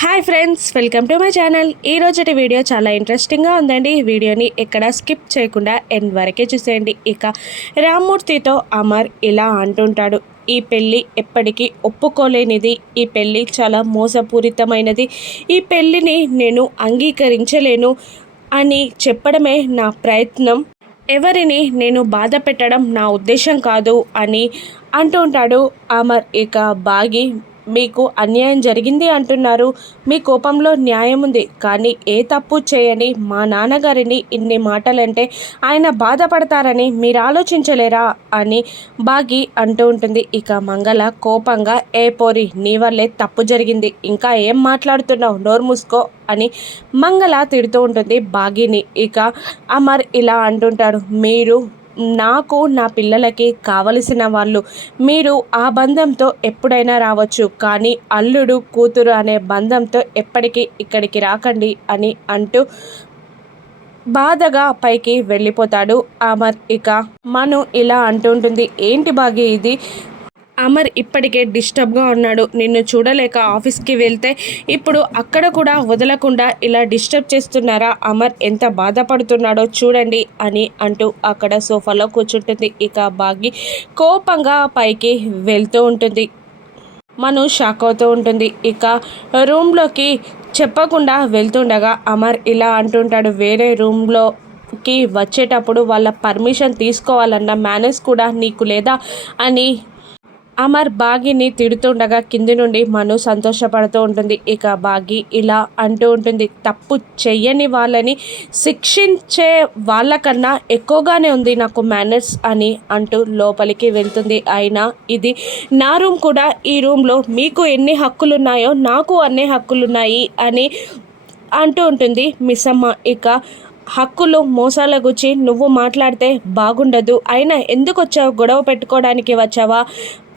Hi friends welcome to my channel. ఈ రోజుటి video చాలా ఇంట్రెస్టింగ్గా ఉందండి. ఈ వీడియోని ఎక్కడ స్కిప్ చేయకుండా ఎండ్ వరకే చూసేయండి. ఇక రామ్మూర్తితో అమర్ ఇలా అంటుంటాడు ఈ పెళ్ళి ఎప్పటికీ ఒప్పుకోలేనిది. ఈ పెళ్ళి చాలా మోసపూరితమైనది. ఈ పెళ్ళిని నేను అంగీకరించలేను అని చెప్పడమే నా ప్రయత్నం. ఎవరిని నేను బాధ పెట్టడం నా ఉద్దేశం కాదు అని అంటుంటాడు అమర్. ఇక బాగి మీకు అన్యాయం జరిగింది అంటున్నారు. మీ కోపంలో న్యాయం ఉంది. కానీ ఏ తప్పు చేయని మా నాన్నగారిని ఇన్ని మాటలంటే ఆయన బాధపడతారని మీరు ఆలోచించలేరా అని బాగి అంటూ ఉంటుంది. ఇక మంగళ కోపంగా ఏ పోరి నీ వల్లే తప్పు జరిగింది. ఇంకా ఏం మాట్లాడుతున్నావు? నోరు మూసుకో అని మంగళ తిడుతూ ఉంటుంది బాగిని. ఇక అమర్ ఇలా అంటుంటాడు మీరు నాకు నా పిల్లలకి కావలసిన వాళ్ళు. మీరు ఆ బంధంతో ఎప్పుడైనా రావచ్చు. కానీ అల్లుడు కూతురు అనే బంధంతో ఎప్పటికీ ఇక్కడికి రాకండి అని అంటూ బాధగా పైకి వెళ్ళిపోతాడు అమర్. ఇక మను ఇలా అంటుంటుంది. ఏంటి బాగి ఇది? అమర్ ఇప్పటికే డిస్టర్బ్గా ఉన్నాడు. నిన్ను చూడలేక ఆఫీస్కి వెళ్తే ఇప్పుడు అక్కడ కూడా వదలకుండా ఇలా డిస్టర్బ్ చేస్తున్నారా? అమర్ ఎంత బాధపడుతున్నాడో చూడండి అని అంటూ అక్కడ సోఫాలో కూర్చుంటుంది. ఇక బాగి కోపంగా పైకి వెళ్తూ ఉంటుంది. మను షాక్ అవుతూ ఉంటుంది. ఇక రూమ్లోకి చెప్పకుండా వెళ్తుండగా అమర్ ఇలా అంటుంటాడు వేరే రూమ్లోకి వచ్చేటప్పుడు వాళ్ళ పర్మిషన్ తీసుకోవాలన్న మేనేజ్ కూడా నీకు లేదా? అని అమర్ బాగిని తిడుతుండగా కింది నుండి మను సంతోషపడుతూ ఉంటుంది. ఇక బాగి ఇలా అంటూ ఉంటుంది తప్పు చెయ్యని వాళ్ళని శిక్షించే వాళ్ళకన్నా ఎక్కువగానే ఉంది నాకు మేనర్స్ అని అంటూ లోపలికి వెళ్తుంది. అయినా ఇది నా రూమ్ కూడా ఈ రూమ్లో మీకు ఎన్ని హక్కులున్నాయో నాకు అన్ని హక్కులున్నాయి అని అంటూ ఉంటుంది మిస్సమ్మ ఇక హక్కులు మోసాల గురించి నువ్వు మాట్లాడితే బాగుండదు. అయినా ఎందుకు వచ్చావు గొడవ పెట్టుకోవడానికి వచ్చావా?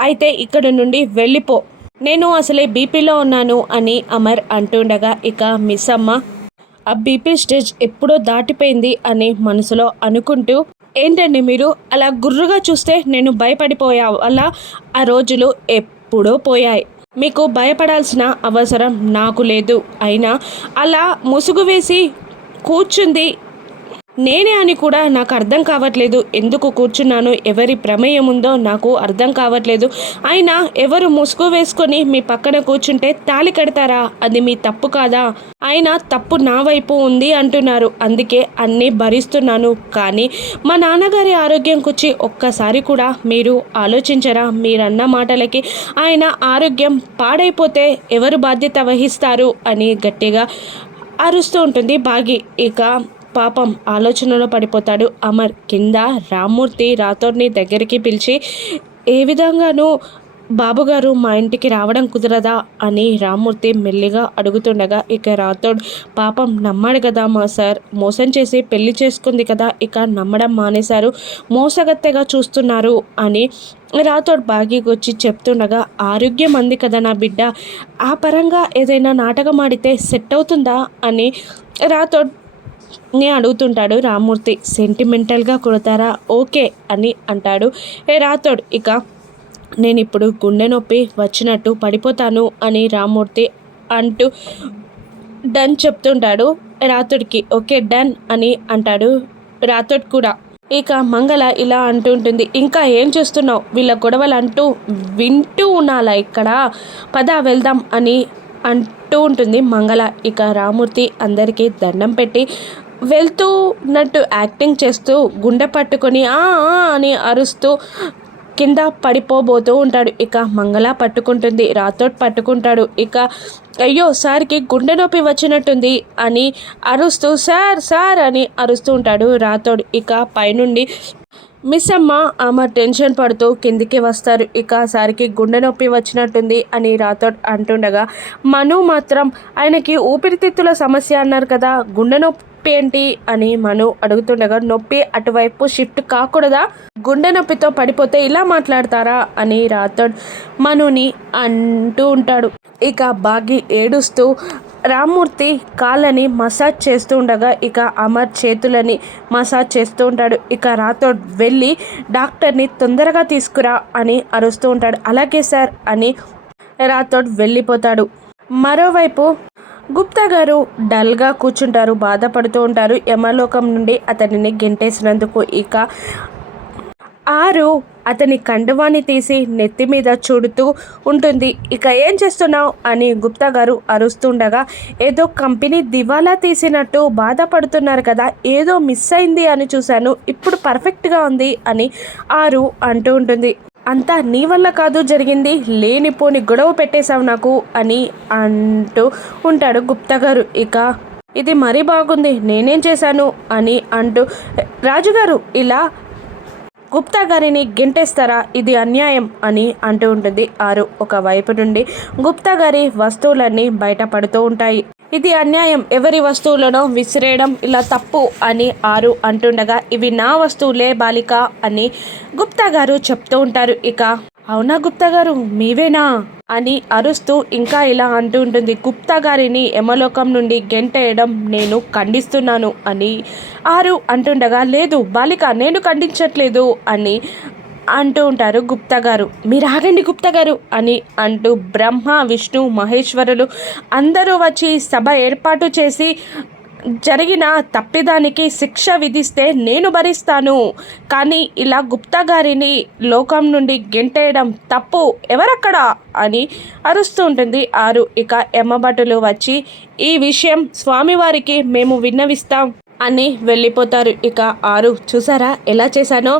అయితే ఇక్కడ నుండి వెళ్ళిపో. నేను అసలే బీపీలో ఉన్నాను అని అమర్ అంటుండగా ఇక మిస్ అమ్మ ఆ బీపీ స్టేజ్ ఎప్పుడో దాటిపోయింది అని మనసులో అనుకుంటూ ఏంటండి మీరు? అలా గుర్రుగా చూస్తే నేను భయపడిపోయా అలా? ఆ రోజులు ఎప్పుడో పోయాయి. మీకు భయపడాల్సిన అవసరం నాకు లేదు. అయినా అలా ముసుగు వేసి కూర్చుంది. నేనే అని కూడా నాకు అర్థం కావట్లేదు. ఎందుకు కూర్చున్నాను ఎవరి ప్రమేయం ఉందో నాకు అర్థం కావట్లేదు. అయినా ఎవరు ముసుగు వేసుకొని మీ పక్కన కూర్చుంటే తాళి కడతారా? అది మీ తప్పు కాదా? అయినా తప్పు నా వైపు ఉంది అంటున్నారు. అందుకే అన్నీ భరిస్తున్నాను. కానీ మా నాన్నగారి ఆరోగ్యం కూర్చి ఒక్కసారి కూడా మీరు ఆలోచించరా? మీరన్న మాటలకి ఆయన ఆరోగ్యం పాడైపోతే ఎవరు బాధ్యత వహిస్తారు? అని గట్టిగా అరుస్తూ ఉంటుంది. బాగి ఇక పాపం ఆలోచనలో పడిపోతాడు. అమర్ కింద రామ్మూర్తి రాథోడ్ని దగ్గరికి పిలిచి ఏ విధంగానూ బాబుగారు మా ఇంటికి రావడం కుదరదా అని రామ్మూర్తి మెల్లిగా అడుగుతుండగా ఇక రాథోడ్ పాపం నమ్మాడు కదా మా సార్ మోసం చేసి పెళ్ళి చేసుకుంది కదా ఇక నమ్మడం మానేశారు మోసగత్తెగా చూస్తున్నారు అని రాథోడ్ బాగీకి వచ్చి చెప్తుండగా ఆరోగ్యం అంది కదా నా బిడ్డ ఆ పరంగా ఏదైనా నాటకం ఆడితే సెట్ అవుతుందా? అని రాథోడ్ని అడుగుతుంటాడు రామ్మూర్తి. సెంటిమెంటల్గా కొడతారా? ఓకే అని అంటాడు. ఏ రాతోడు ఇక నేను ఇప్పుడు గుండె నొప్పి వచ్చినట్టు పడిపోతాను అని రామ్మూర్తి అంటూ డన్ చెప్తుంటాడు. రాతుడికి ఓకే డన్ అని అంటాడు రాతుడు కూడా. ఇక మంగళ ఇలా అంటుంటుంది. ఇంకా ఏం చేస్తున్నావు? వీళ్ళ గొడవలు అంటూ వింటూ ఉన్నాలా ఇక్కడ? పద వెళ్దాం అని అంటూ ఉంటుంది మంగళ. ఇక రామూర్తి అందరికీ దండం పెట్టి వెళ్తూ ఉన్నట్టు యాక్టింగ్ చేస్తూ గుండె పట్టుకొని ఆ అని అరుస్తూ కింద పడిపోబోతూ ఉంటాడు. ఇక మంగళ పట్టుకుంటుంది. రాథోడ్ పట్టుకుంటాడు. ఇక అయ్యో సార్కి గుండె నొప్పి వచ్చినట్టుంది అని అరుస్తూ సార్ సార్ అని అరుస్తూ ఉంటాడు రాతోడు ఇక పైనుండి మిస్ అమ్మ ఆమె టెన్షన్ పడుతూ కిందికి వస్తారు. ఇక సారికి గుండె నొప్పి వచ్చినట్టుంది అని రాథోడ్ అంటుండగా మను మాత్రం ఆయనకి ఊపిరితిత్తుల సమస్య అన్నారు కదా గుండె నొప్పి నొప్పి ఏంటి అని మను అడుగుతుండగా నొప్పి అటువైపు షిఫ్ట్ కాకూడదా? గుండె నొప్పితో పడిపోతే ఇలా మాట్లాడతారా? అని రాథోడ్ మనుని అంటూ ఉంటాడు. ఇక బాగి ఏడుస్తూ రామ్మూర్తి కాళ్ళని మసాజ్ చేస్తూ ఉండగా ఇక అమర్ చేతులని మసాజ్ చేస్తూ ఉంటాడు. ఇక రాథోడ్ వెళ్ళి డాక్టర్ని తొందరగా తీసుకురా అని అరుస్తూ ఉంటాడు. అలాగే సార్ అని రాథోడ్ వెళ్ళిపోతాడు. మరోవైపు గుప్తా గారు డల్గా కూర్చుంటారు బాధపడుతూ ఉంటారు. యమలోకం నుండి అతనిని గెంటేసినందుకు ఇక ఆరు అతని కండువాన్ని తీసి నెత్తి మీద చూడుతూ ఉంటుంది. ఇక ఏం చేస్తున్నావు? అని గుప్తా గారు అరుస్తుండగా ఏదో కంపెనీ దివాలా తీసినట్టు బాధపడుతున్నారు కదా ఏదో మిస్ అయింది అని చూశాను ఇప్పుడు పర్ఫెక్ట్గా ఉంది అని ఆరు అంటూ ఉంటుంది. అంతా నీ వల్ల కాదు జరిగింది లేనిపోని గొడవ పెట్టేశావు నాకు అని అంటూ ఉంటాడు గుప్తా గారు. ఇక ఇది మరీ బాగుంది నేనేం చేశాను అని అంటూ రాజుగారు ఇలా గుప్తా గారిని గెంటేస్తారా ఇది అన్యాయం అని అంటూ ఉంటుంది. ఆరు ఒక వైపు నుండి గుప్తా గారి వస్తువులన్నీ బయటపడుతూ ఉంటాయి. ఇది అన్యాయం. ఎవరి వస్తువులను విసిరేయడం ఇలా తప్పు అని ఆరు అంటుండగా ఇవి నా వస్తువులే బాలిక అని గుప్తా గారు చెప్తూ ఉంటారు. ఇక అవునా గుప్తా గారు మీవేనా? అని అరుస్తూ ఇంకా ఇలా అంటూ ఉంటుంది. గుప్తా గారిని యమలోకం నుండి గెంటేయడం నేను ఖండిస్తున్నాను అని ఆరు అంటుండగా లేదు బాలిక నేను ఖండించట్లేదు అని అంటూ ఉంటారు గుప్తా గారు. మీరు ఆగండి గుప్తా గారు అని అంటూ బ్రహ్మ విష్ణు మహేశ్వరులు అందరూ వచ్చి సభ ఏర్పాటు చేసి జరిగిన తప్పిదానికి శిక్ష విధిస్తే నేను భరిస్తాను. కానీ ఇలా గుప్తా గారిని లోకం నుండి గెంటేయడం తప్పు ఎవరక్కడ అని అరుస్తూ ఉంటుంది. ఆరు ఇక ఎమ్మబటులు వచ్చి ఈ విషయం స్వామివారికి మేము విన్నవిస్తాం అని వెళ్ళిపోతారు. ఇక ఆరు చూసారా ఎలా చేశానో?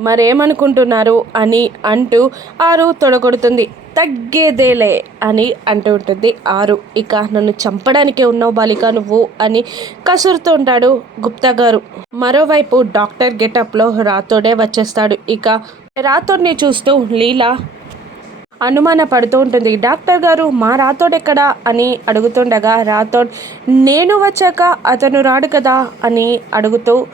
మరేమనుకుంటున్నారు అని అంటూ ఆరు తొడగొడుతుంది. తగ్గేదేలే అని అంటూ ఉంటుంది ఆరు. ఇక నన్ను చంపడానికే ఉన్నావు బాలిక నువ్వు అని కసురుతూ ఉంటాడు గుప్తా గారు. మరోవైపు డాక్టర్ గెటప్లో రాతోడే వచ్చేస్తాడు. ఇక రాతోడిని చూస్తూ లీలా అనుమాన పడుతూ ఉంటుంది. డాక్టర్ గారు మా రాతోడ్ ఎక్కడా? అని అడుగుతుండగా రాతోడ్ నేను వచ్చాక అతను రాడు కదా? అని అడుగుతూ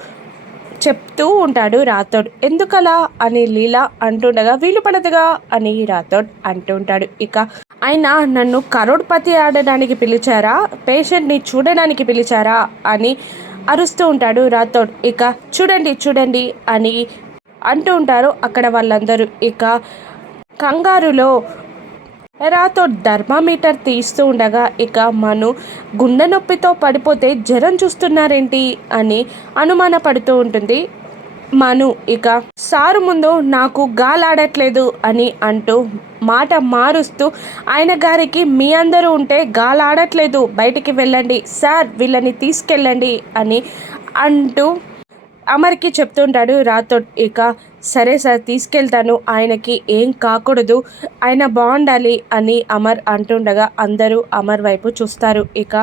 చెప్తూ ఉంటాడు రాథోడ్. ఎందుకలా? అని లీలా అంటుండగా వీలు పడదుగా? అని రాథోడ్ అంటుంటాడు ఇక ఆయన నన్ను కరోడ్పతి ఆడడానికి పిలిచారా? పేషెంట్ని చూడడానికి పిలిచారా? అని అరుస్తూ ఉంటాడు రాథోడ్. ఇక చూడండి చూడండి అని అంటూ ఉంటారు అక్కడ వాళ్ళందరూ. ఇక కంగారులో రాతో థర్మామీటర్ తీస్తూ ఉండగా ఇక మను గుండె నొప్పితో పడిపోతే జ్వరం చూస్తున్నారేంటి అని అనుమానపడుతూ ఉంటుంది. మను ఇక సారు ముందు నాకు గాలాడట్లేదు అని అంటూ మాట మారుస్తూ ఆయన గారికి మీ అందరూ ఉంటే గాలాడట్లేదు. బయటికి వెళ్ళండి. సార్ వీళ్ళని తీసుకెళ్ళండి అని అంటూ అమర్కి చెప్తుంటాడు రాతో ఇక సరే సార్ తీసుకెళ్తాను. ఆయనకి ఏం కాకూడదు. ఆయన బాగుండాలి అని అమర్ అంటుండగా అందరూ అమర్ వైపు చూస్తారు. ఇక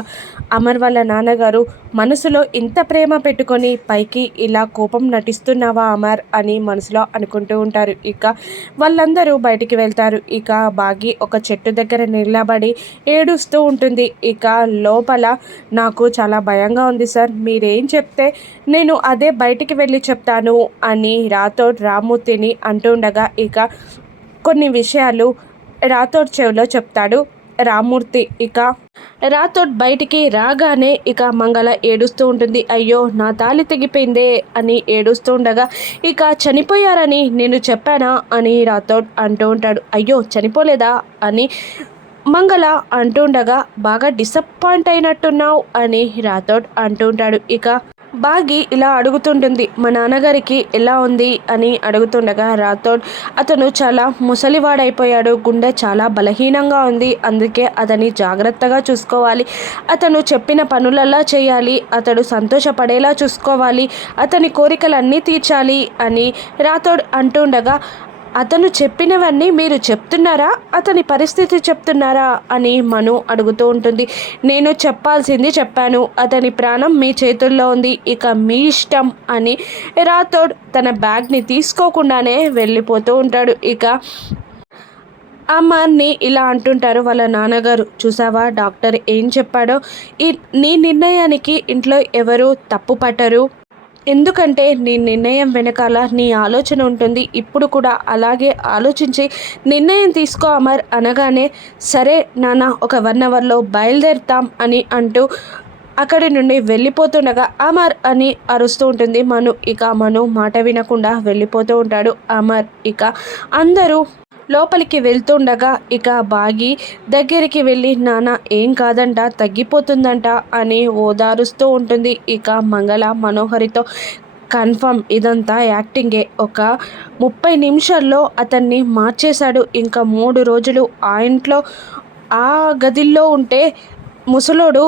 అమర్ వాళ్ళ నాన్నగారు మనసులో ఇంత ప్రేమ పెట్టుకొని పైకి ఇలా కోపం నటిస్తున్నావా అమర్? అని మనసులో అనుకుంటూ ఉంటారు. ఇక వాళ్ళందరూ బయటికి వెళ్తారు. ఇక బాగి ఒక చెట్టు దగ్గర నిలబడి ఏడుస్తూ ఉంటుంది. ఇక లోపల నాకు చాలా భయంగా ఉంది సార్. మీరేం చెప్తే నేను అదే బయటికి వెళ్ళి చెప్తాను అని రాతో రామూర్తిని అంటుండగా ఇక కొన్ని విషయాలు రాథోడ్ చెవిలో చెప్తాడు రామూర్తి. ఇక రాథోడ్ బయటికి రాగానే ఇక మంగళ ఏడుస్తూ ఉంటుంది. అయ్యో నా తాలి తెగిపోయిందే అని ఏడుస్తూ ఉండగా ఇక చనిపోయారని నేను చెప్పానా అని రాథోడ్ అంటూ ఉంటాడు. అయ్యో చనిపోలేదా అని మంగళ అంటుండగా బాగా డిసప్పాయింట్ అయినట్టున్నావు అని రాథోడ్ అంటూ ఉంటాడు. ఇక బాగి ఇలా అడుగుతుంటుంది మా నాన్నగారికి ఎలా ఉంది? అని అడుగుతుండగా రాథోడ్ అతను చాలా ముసలివాడైపోయాడు గుండె చాలా బలహీనంగా ఉంది అందుకే అతని జాగ్రత్తగా చూసుకోవాలి. అతను చెప్పిన పనులలా చేయాలి అతడు సంతోషపడేలా చూసుకోవాలి అతని కోరికలన్నీ తీర్చాలి అని రాథోడ్ అంటుండగా అతను చెప్పినవన్నీ మీరు చెప్తున్నారా? అతని పరిస్థితి చెప్తున్నారా? అని మను అడుగుతూ ఉంటుంది. నేను చెప్పాల్సింది చెప్పాను. అతని ప్రాణం మీ చేతుల్లో ఉంది. ఇక మీ ఇష్టం అని రాథోడ్ తన బ్యాగ్ని తీసుకోకుండానే వెళ్ళిపోతూ ఉంటాడు. ఇక అమ్మని ఇలా అంటుంటారు వాళ్ళ నాన్నగారు. చూసావా? డాక్టర్ ఏం చెప్పాడో? ఈ నీ నిర్ణయానికి ఇంట్లో ఎవరు తప్పు పట్టరు ఎందుకంటే నీ నిర్ణయం వెనకాల నీ ఆలోచన ఉంటుంది. ఇప్పుడు కూడా అలాగే ఆలోచించి నిర్ణయం తీసుకో అమర్ అనగానే సరే నాన్న ఒక వన్ అవర్లో బయలుదేరుతాం అని అంటూ అక్కడి నుండి వెళ్ళిపోతుండగా అమర్ అని అరుస్తూ ఉంటుంది. మను ఇక మను మాట వినకుండా వెళ్ళిపోతూ ఉంటాడు అమర్. ఇక అందరూ లోపలికి వెళ్తుండగా ఇక బాగి దగ్గరికి వెళ్ళి నాన్న ఏం కాదంట తగ్గిపోతుందంట అని ఓదారుస్తూ ఉంటుంది. ఇక మంగళ మనోహరితో కన్ఫర్మ్ ఇదంతా యాక్టింగే. ఒక ముప్పై నిమిషాల్లో అతన్ని మార్చేశాడు. ఇంకా మూడు రోజులు ఆ ఇంట్లో ఆ గదిలో ఉంటే ముసలోడు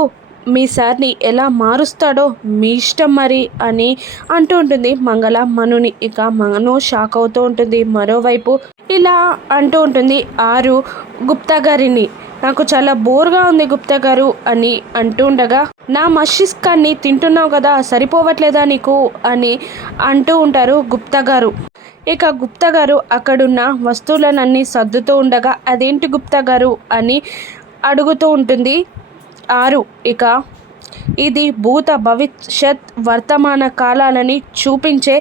మీ సార్ని ఎలా మారుస్తాడో మీ ఇష్టం మరి అని అంటూ ఉంటుంది మంగళ మనుని. ఇక మను షాక్ అవుతూ ఉంటుంది. మరోవైపు ఇలా అంటూ ఉంటుంది ఆరు గుప్తా గారిని. నాకు చాలా బోర్గా ఉంది గుప్తా గారు అని అంటూ ఉండగా నా మస్తిష్కాన్ని తింటున్నావు కదా సరిపోవట్లేదా నీకు? అని అంటూ ఉంటారు గుప్తా గారు. ఇక గుప్తా గారు అక్కడున్న వస్తువులనన్నీ సర్దుతూ ఉండగా అదేంటి గుప్తా గారు? అని అడుగుతూ ఉంటుంది ఆరు. ఇక ఇది భూత భవిష్యత్ వర్తమాన కాలాలని చూపించే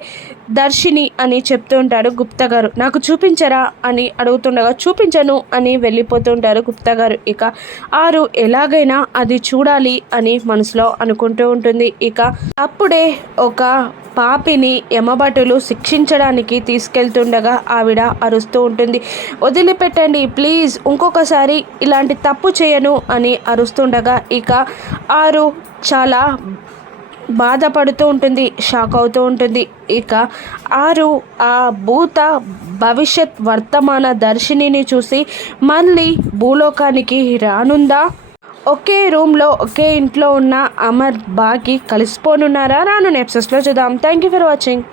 దర్శిని అని చెప్తుంటాడు గుప్తగారు. గుప్తా గారు నాకు చూపించరా అని అడుగుతుండగా చూపించను అని వెళ్ళిపోతుంటారు గుప్తా గారు ఇక ఆరు ఎలాగైనా అది చూడాలి అని మనసులో అనుకుంటూ ఉంటుంది. ఇక అప్పుడే ఒక పాపిని యమభటులు శిక్షించడానికి తీసుకెళ్తుండగా ఆవిడ అరుస్తూ ఉంటుంది. వదిలిపెట్టండి ప్లీజ్ ఇంకొకసారి ఇలాంటి తప్పు చేయను అని అరుస్తుండగా ఇక ఆరు చాలా బాధపడుతూ ఉంటుంది షాక్ అవుతూ ఉంటుంది. ఇక ఆరు ఆ భూత భవిష్యత్ వర్తమాన దర్శినిని చూసి మళ్ళీ భూలోకానికి రానుందా? ఒకే రూమ్లో ఒకే ఇంట్లో ఉన్న అమర్ బాకి కలిసిపోనున్నారా? రాను నెప్సెస్లో చూద్దాం. Thank you for watching